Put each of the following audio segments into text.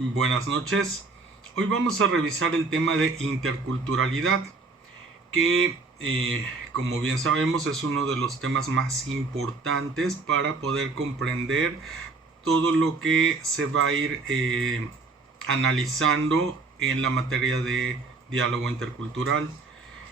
Buenas noches. Hoy vamos a revisar el tema de interculturalidad, que como bien sabemos es uno de los temas más importantes para poder comprender todo lo que se va a ir analizando en la materia de diálogo intercultural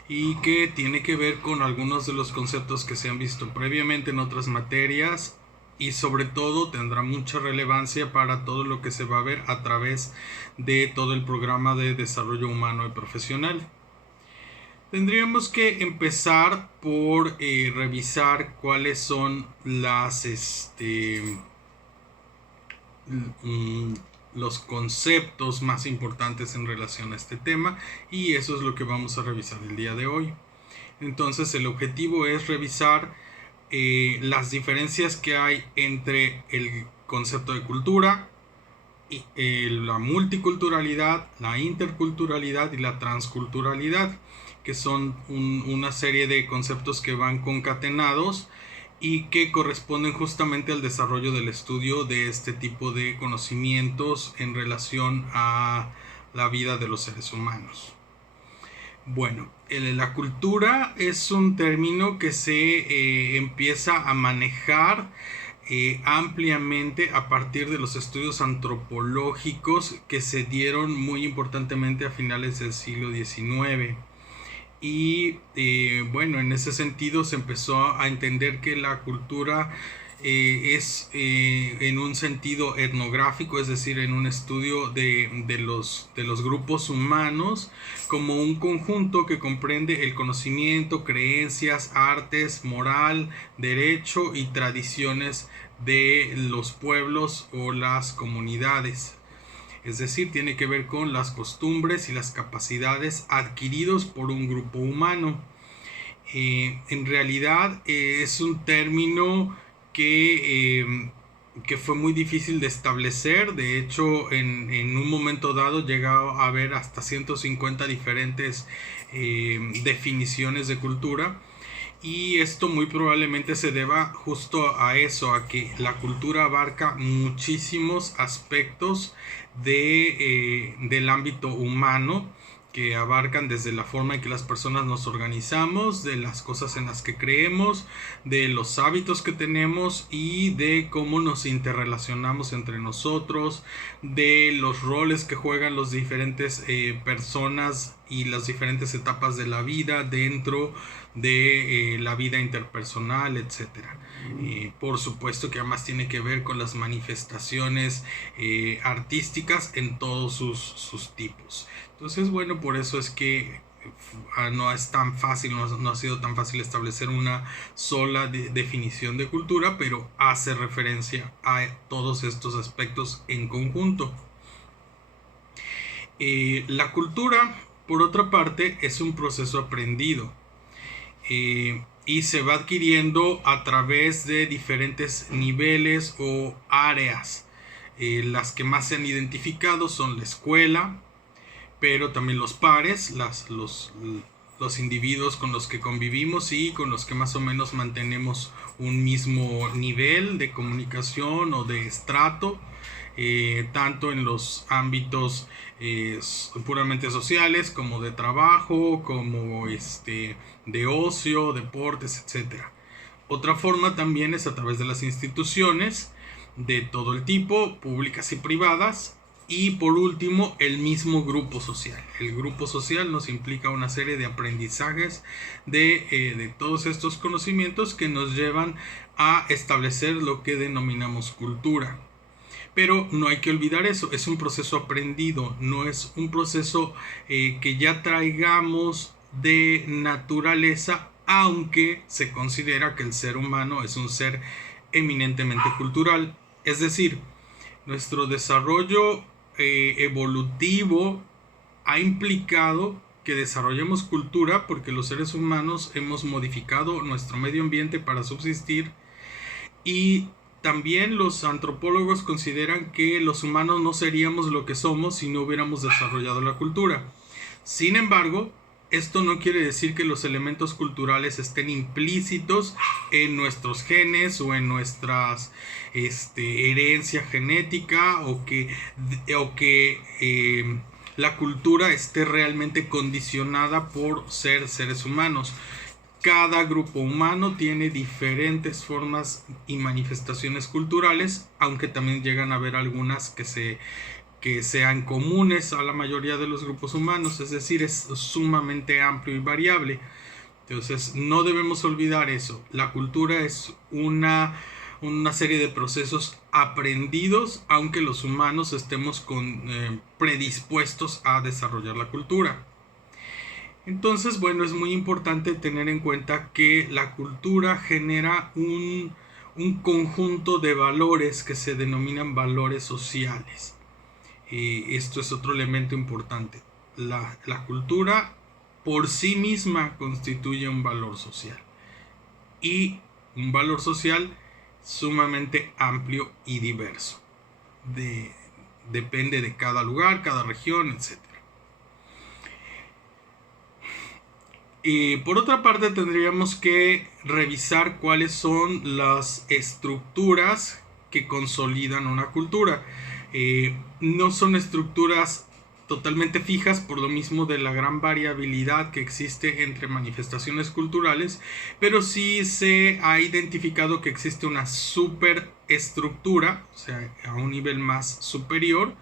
y que tiene que ver con algunos de los conceptos que se han visto previamente en otras materias y sobre todo tendrá mucha relevancia para todo lo que se va a ver a través de todo el programa de desarrollo humano y profesional. Tendríamos que empezar por revisar cuáles son los conceptos más importantes en relación a este tema, y eso es lo que vamos a revisar el día de hoy. Entonces el objetivo es revisar las diferencias que hay entre el concepto de cultura, la multiculturalidad, la interculturalidad y la transculturalidad, que son una serie de conceptos que van concatenados y que corresponden justamente al desarrollo del estudio de este tipo de conocimientos en relación a la vida de los seres humanos. Bueno, la cultura es un término que se empieza a manejar ampliamente a partir de los estudios antropológicos que se dieron muy importantemente a finales del siglo XIX. Y bueno, en ese sentido se empezó a entender que la cultura es en un sentido etnográfico, es decir, en un estudio de los grupos humanos como un conjunto que comprende el conocimiento, creencias, artes, moral, derecho y tradiciones de los pueblos o las comunidades. Es decir, tiene que ver con las costumbres y las capacidades adquiridos por un grupo humano. En realidad es un término que fue muy difícil de establecer. De hecho, en un momento dado llegó a haber hasta 150 diferentes definiciones de cultura. Y esto muy probablemente se deba justo a eso, a que la cultura abarca muchísimos aspectos del ámbito humano, que abarcan desde la forma en que las personas nos organizamos, de las cosas en las que creemos, de los hábitos que tenemos y de cómo nos interrelacionamos entre nosotros, de los roles que juegan las diferentes personas y las diferentes etapas de la vida dentro de la vida interpersonal, etcétera. Por supuesto que además tiene que ver con las manifestaciones artísticas en todos sus tipos. Entonces, bueno, por eso es que no es tan fácil, no ha sido tan fácil establecer una sola definición de cultura, pero hace referencia a todos estos aspectos en conjunto. La cultura, por otra parte, es un proceso aprendido y se va adquiriendo a través de diferentes niveles o áreas. Las que más se han identificado son la escuela, pero también los pares, los individuos con los que convivimos y con los que más o menos mantenemos un mismo nivel de comunicación o de estrato, tanto en los ámbitos puramente sociales como de trabajo, como de ocio, deportes, etcétera. Otra forma también es a través de las instituciones de todo el tipo, públicas y privadas. Y por último, el mismo grupo social. El grupo social nos implica una serie de aprendizajes de todos estos conocimientos que nos llevan a establecer lo que denominamos cultura. Pero no hay que olvidar eso, es un proceso aprendido, no es un proceso que ya traigamos de naturaleza, aunque se considera que el ser humano es un ser eminentemente cultural. Es decir, nuestro desarrollo evolutivo ha implicado que desarrollemos cultura porque los seres humanos hemos modificado nuestro medio ambiente para subsistir, y también los antropólogos consideran que los humanos no seríamos lo que somos si no hubiéramos desarrollado la cultura. Sin embargo, Esto no quiere decir que los elementos culturales estén implícitos en nuestros genes o en nuestras herencia genética, o que la cultura esté realmente condicionada por ser seres humanos. Cada grupo humano tiene diferentes formas y manifestaciones culturales, aunque también llegan a haber algunas que sean comunes a la mayoría de los grupos humanos, es decir, es sumamente amplio y variable. Entonces no debemos olvidar eso. La cultura es una serie de procesos aprendidos, aunque los humanos estemos predispuestos a desarrollar la cultura. Entonces, bueno, es muy importante tener en cuenta que la cultura genera un conjunto de valores que se denominan valores sociales. Esto es otro elemento importante. La cultura por sí misma constituye un valor social, y un valor social sumamente amplio y diverso. Depende de cada lugar, cada región, etc. Por otra parte, tendríamos que revisar cuáles son las estructuras que consolidan una cultura. No son estructuras totalmente fijas, por lo mismo de la gran variabilidad que existe entre manifestaciones culturales, pero sí se ha identificado que existe una superestructura, o sea, a un nivel más superior,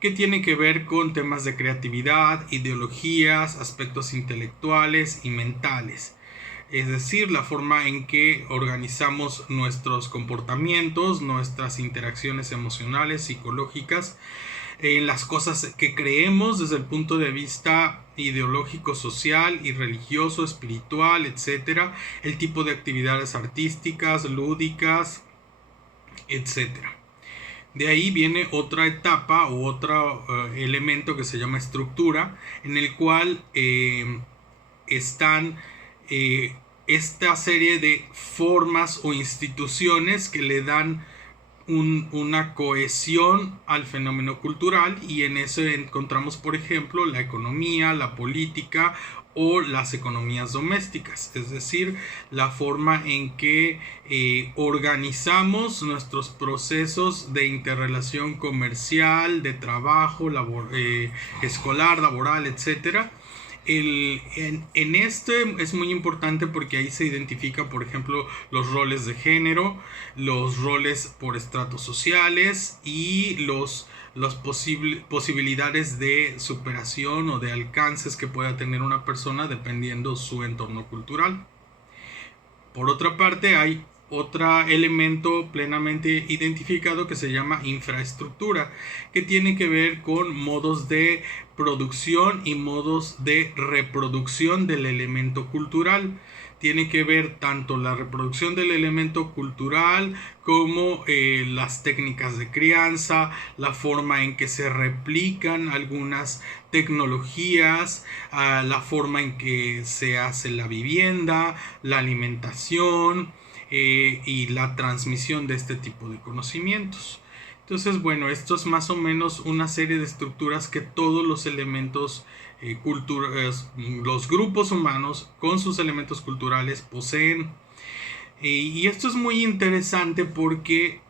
que tiene que ver con temas de creatividad, ideologías, aspectos intelectuales y mentales. Es decir, la forma en que organizamos nuestros comportamientos, nuestras interacciones emocionales, psicológicas, las cosas que creemos desde el punto de vista ideológico, social y religioso, espiritual, etc. El tipo de actividades artísticas, lúdicas, etc. De ahí viene otra etapa o otro elemento que se llama estructura, en el cual están esta serie de formas o instituciones que le dan una cohesión al fenómeno cultural, y en eso encontramos, por ejemplo, la economía, la política o las economías domésticas, es decir, la forma en que organizamos nuestros procesos de interrelación comercial, de trabajo, escolar, laboral, etc. En este es muy importante porque ahí se identifica, por ejemplo, los roles de género, los roles por estratos sociales y las posibilidades de superación o de alcances que pueda tener una persona dependiendo su entorno cultural. Por otra parte, hay otro elemento plenamente identificado que se llama infraestructura, que tiene que ver con modos de producción y modos de reproducción del elemento cultural. Tiene que ver tanto la reproducción del elemento cultural como las técnicas de crianza, la forma en que se replican algunas tecnologías, la forma en que se hace la vivienda, la alimentación y la transmisión de este tipo de conocimientos. Entonces, bueno, esto es más o menos una serie de estructuras que todos los elementos los grupos humanos con sus elementos culturales poseen. Y esto es muy interesante porque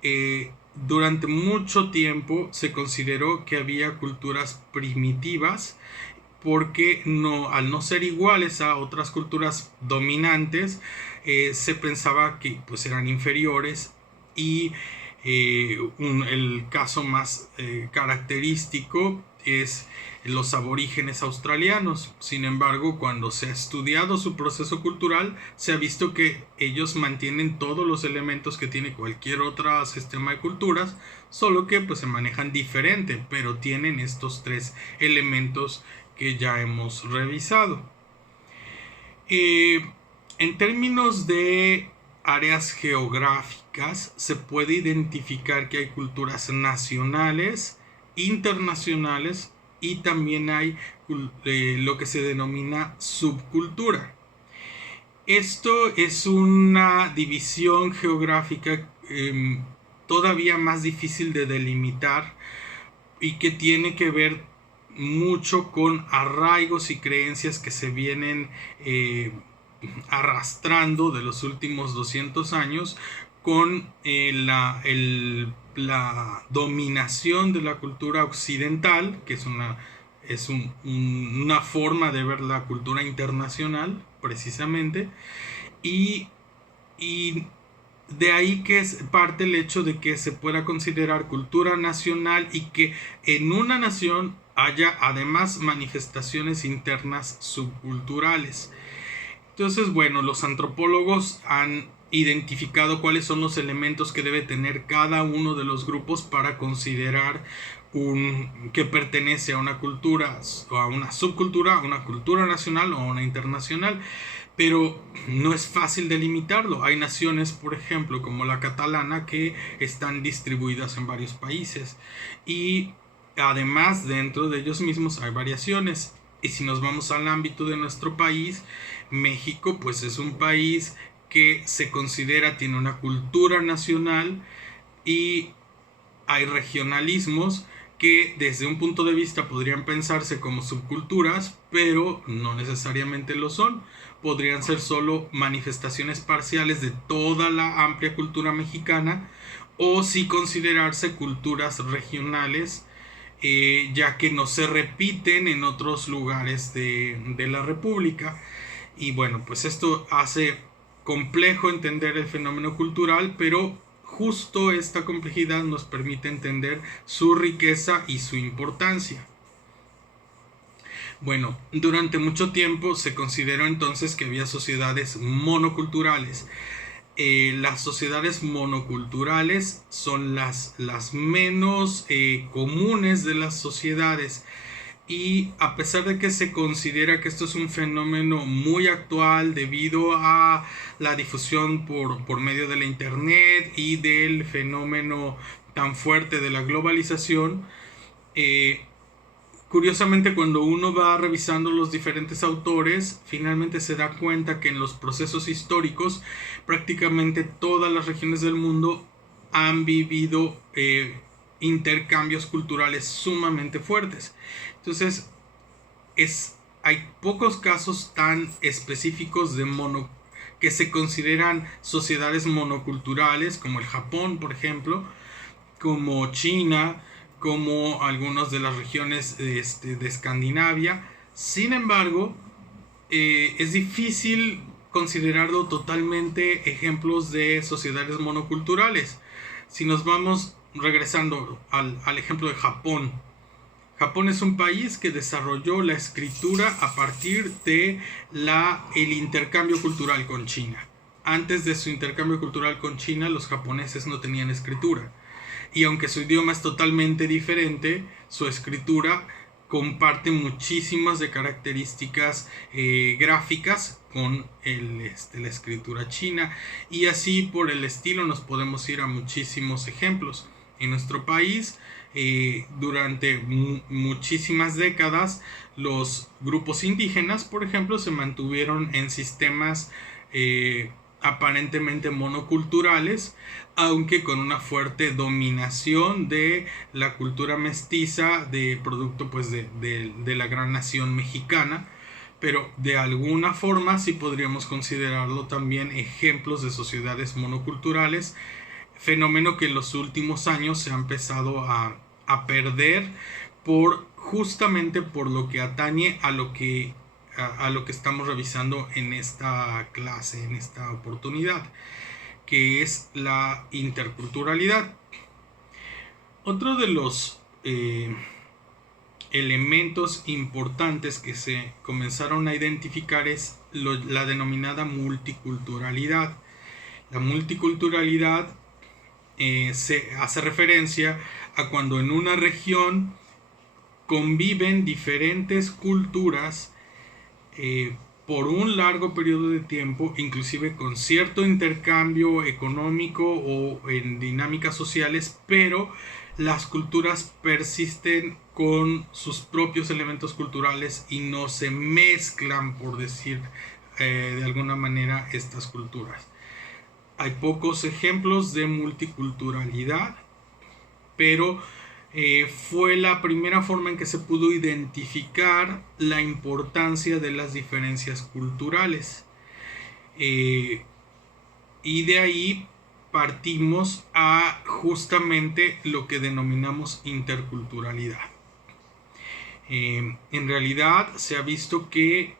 durante mucho tiempo se consideró que había culturas primitivas, porque al no ser iguales a otras culturas dominantes, se pensaba que pues eran inferiores, y el caso más característico es los aborígenes australianos. Sin embargo, cuando se ha estudiado su proceso cultural, se ha visto que ellos mantienen todos los elementos que tiene cualquier otro sistema de culturas, solo que pues se manejan diferente, pero tienen estos tres elementos que ya hemos revisado. En términos de áreas geográficas, se puede identificar que hay culturas nacionales, internacionales, y también hay lo que se denomina subcultura. Esto es una división geográfica todavía más difícil de delimitar, y que tiene que ver mucho con arraigos y creencias que se vienen arrastrando de los últimos 200 años con la dominación de la cultura occidental, que es una forma de ver la cultura internacional precisamente, y de ahí que es parte el hecho de que se pueda considerar cultura nacional y que en una nación haya además manifestaciones internas subculturales. Entonces, bueno, los antropólogos han identificado cuáles son los elementos que debe tener cada uno de los grupos para considerar que pertenece a una cultura o a una subcultura, a una cultura nacional o a una internacional. Pero no es fácil delimitarlo. Hay naciones, por ejemplo, como la catalana, que están distribuidas en varios países. Y además, dentro de ellos mismos hay variaciones. Y si nos vamos al ámbito de nuestro país, México, pues es un país que se considera, tiene una cultura nacional, y hay regionalismos que desde un punto de vista podrían pensarse como subculturas, pero no necesariamente lo son. Podrían ser solo manifestaciones parciales de toda la amplia cultura mexicana, o sí considerarse culturas regionales, ya que no se repiten en otros lugares de la República. Y bueno, pues esto hace complejo entender el fenómeno cultural, pero justo esta complejidad nos permite entender su riqueza y su importancia. Bueno, durante mucho tiempo se consideró entonces que había sociedades monoculturales. Las sociedades monoculturales son las menos comunes de las sociedades. Y a pesar de que se considera que esto es un fenómeno muy actual debido a la difusión por medio de la internet y del fenómeno tan fuerte de la globalización, curiosamente, cuando uno va revisando los diferentes autores, finalmente se da cuenta que en los procesos históricos prácticamente todas las regiones del mundo han vivido intercambios culturales sumamente fuertes. Entonces, hay pocos casos tan específicos que se consideran sociedades monoculturales, como el Japón, por ejemplo, como China, como algunas de las regiones de Escandinavia. Sin embargo, es difícil considerarlo totalmente ejemplos de sociedades monoculturales. Si nos vamos regresando al ejemplo de Japón. Japón es un país que desarrolló la escritura a partir de el intercambio cultural con China. Antes de su intercambio cultural con China, los japoneses no tenían escritura. Y aunque su idioma es totalmente diferente, su escritura comparte muchísimas de características gráficas con la escritura china. Y así por el estilo nos podemos ir a muchísimos ejemplos. En nuestro país, durante muchísimas décadas, los grupos indígenas, por ejemplo, se mantuvieron en sistemas aparentemente monoculturales, aunque con una fuerte dominación de la cultura mestiza de producto pues de la gran nación mexicana. Pero de alguna forma sí podríamos considerarlo también ejemplos de sociedades monoculturales, fenómeno que en los últimos años se ha empezado a perder justamente por lo que atañe a lo que estamos revisando en esta clase, en esta oportunidad, que es la interculturalidad. Otro de los elementos importantes que se comenzaron a identificar es la denominada multiculturalidad. La multiculturalidad se hace referencia a cuando en una región conviven diferentes culturas por un largo periodo de tiempo, inclusive con cierto intercambio económico o en dinámicas sociales, pero las culturas persisten con sus propios elementos culturales y no se mezclan, por decir de alguna manera, estas culturas. Hay pocos ejemplos de multiculturalidad, pero fue la primera forma en que se pudo identificar la importancia de las diferencias culturales. Y de ahí partimos a justamente lo que denominamos interculturalidad. En realidad se ha visto que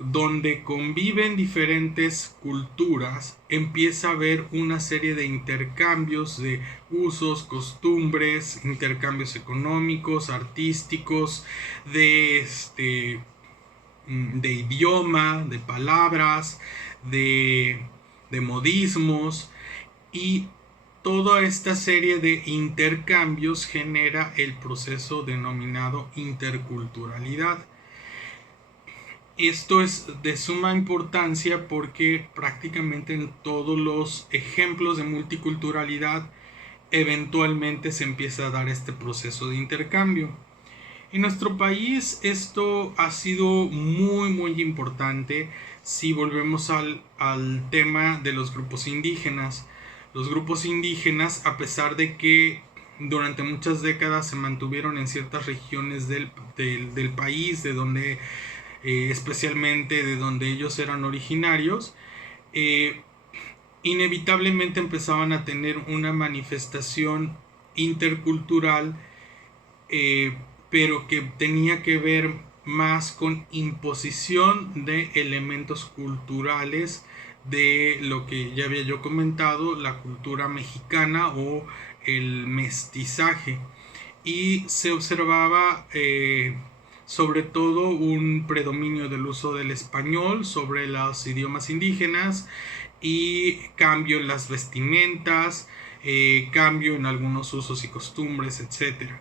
donde conviven diferentes culturas, empieza a haber una serie de intercambios de usos, costumbres, intercambios económicos, artísticos, de idioma, de palabras, de modismos, y toda esta serie de intercambios genera el proceso denominado interculturalidad. Esto es de suma importancia porque prácticamente en todos los ejemplos de multiculturalidad eventualmente se empieza a dar este proceso de intercambio. En nuestro país esto ha sido muy importante si volvemos al tema de los grupos indígenas. Los grupos indígenas, a pesar de que durante muchas décadas se mantuvieron en ciertas regiones del país, de donde especialmente de donde ellos eran originarios, inevitablemente empezaban a tener una manifestación intercultural, pero que tenía que ver más con imposición de elementos culturales de lo que ya había yo comentado, la cultura mexicana o el mestizaje, y se observaba sobre todo un predominio del uso del español sobre los idiomas indígenas, y cambio en las vestimentas, cambio en algunos usos y costumbres, etc.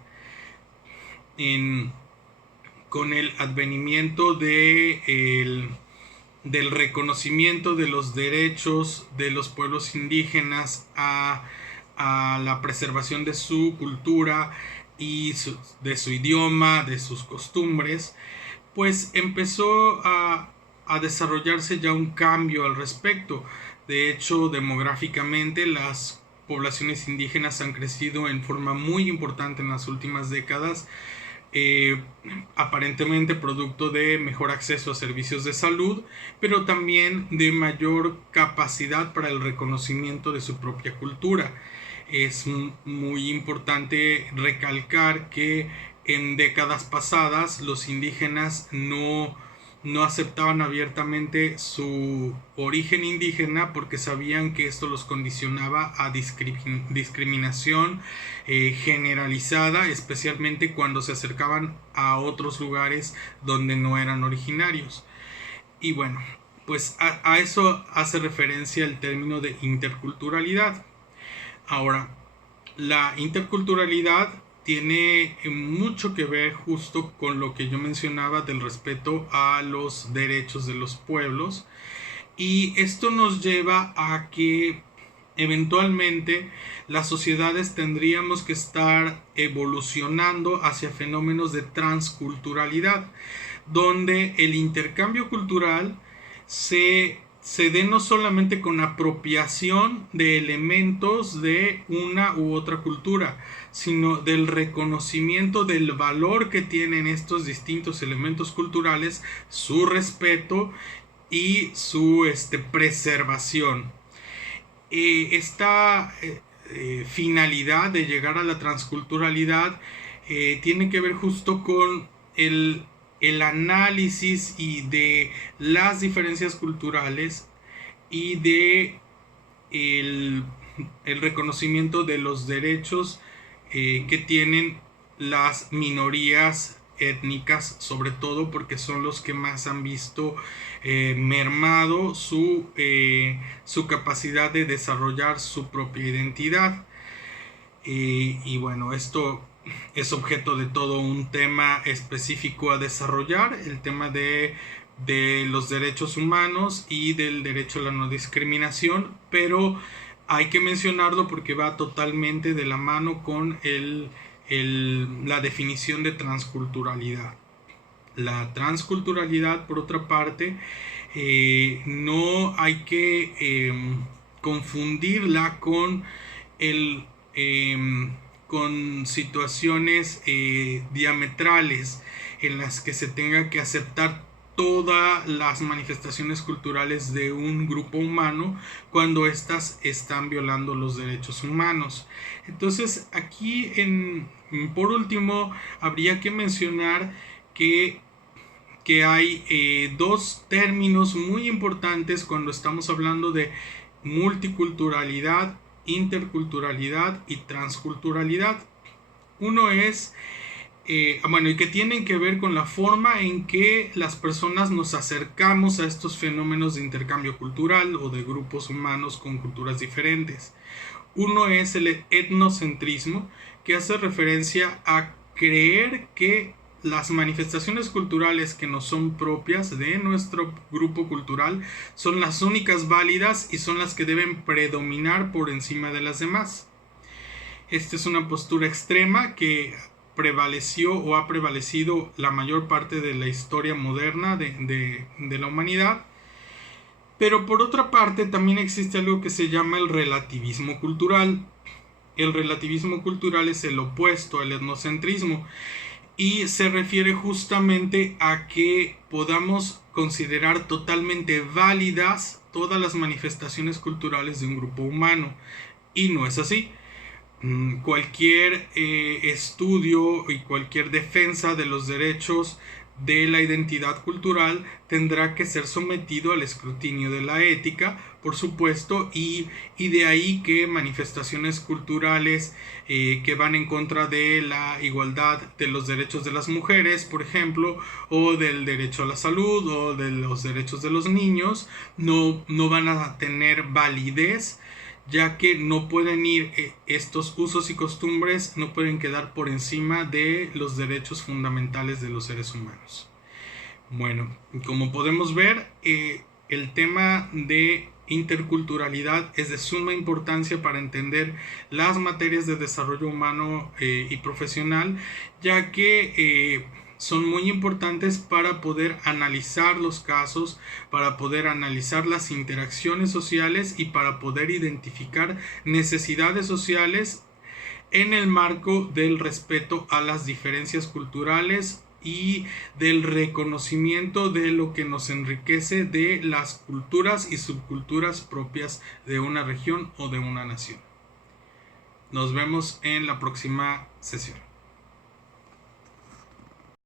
Con el advenimiento del reconocimiento de los derechos de los pueblos indígenas a la preservación de su cultura y de su idioma, de sus costumbres, pues empezó a desarrollarse ya un cambio al respecto. De hecho, demográficamente las poblaciones indígenas han crecido en forma muy importante en las últimas décadas, aparentemente producto de mejor acceso a servicios de salud, pero también de mayor capacidad para el reconocimiento de su propia cultura. Es muy importante recalcar que en décadas pasadas los indígenas no aceptaban abiertamente su origen indígena porque sabían que esto los condicionaba a discriminación generalizada, especialmente cuando se acercaban a otros lugares donde no eran originarios. Y bueno, pues a eso hace referencia el término de interculturalidad. Ahora, la interculturalidad tiene mucho que ver justo con lo que yo mencionaba del respeto a los derechos de los pueblos, y esto nos lleva a que eventualmente las sociedades tendríamos que estar evolucionando hacia fenómenos de transculturalidad, donde el intercambio cultural se dé no solamente con apropiación de elementos de una u otra cultura, sino del reconocimiento del valor que tienen estos distintos elementos culturales, su respeto y su preservación. Esta finalidad de llegar a la transculturalidad tiene que ver justo con el análisis y de las diferencias culturales y de el reconocimiento de los derechos que tienen las minorías étnicas, sobre todo porque son los que más han visto mermado su capacidad de desarrollar su propia identidad. Y bueno, esto es objeto de todo un tema específico a desarrollar, el tema de los derechos humanos y del derecho a la no discriminación, pero hay que mencionarlo porque va totalmente de la mano con la definición de transculturalidad. La transculturalidad, por otra parte, no hay que confundirla con con situaciones diametrales en las que se tenga que aceptar todas las manifestaciones culturales de un grupo humano cuando éstas están violando los derechos humanos. Entonces aquí por último habría que mencionar que hay dos términos muy importantes cuando estamos hablando de multiculturalidad, interculturalidad y transculturalidad. Uno es y que tienen que ver con la forma en que las personas nos acercamos a estos fenómenos de intercambio cultural o de grupos humanos con culturas diferentes. Uno es el etnocentrismo, que hace referencia a creer que las manifestaciones culturales que nos son propias de nuestro grupo cultural son las únicas válidas y son las que deben predominar por encima de las demás. Esta es una postura extrema que prevaleció o ha prevalecido la mayor parte de la historia moderna de la humanidad. Pero por otra parte también existe algo que se llama el relativismo cultural. El relativismo cultural es el opuesto al etnocentrismo y se refiere justamente a que podamos considerar totalmente válidas todas las manifestaciones culturales de un grupo humano, y no es así. Cualquier estudio y cualquier defensa de los derechos de la identidad cultural tendrá que ser sometido al escrutinio de la ética, por supuesto, y de ahí que manifestaciones culturales que van en contra de la igualdad de los derechos de las mujeres, por ejemplo, o del derecho a la salud o de los derechos de los niños, no van a tener validez, ya que no pueden ir estos usos y costumbres, no pueden quedar por encima de los derechos fundamentales de los seres humanos. Bueno, como podemos ver, el tema de interculturalidad es de suma importancia para entender las materias de desarrollo humano y profesional, ya que son muy importantes para poder analizar los casos, para poder analizar las interacciones sociales y para poder identificar necesidades sociales en el marco del respeto a las diferencias culturales y del reconocimiento de lo que nos enriquece de las culturas y subculturas propias de una región o de una nación. Nos vemos en la próxima sesión.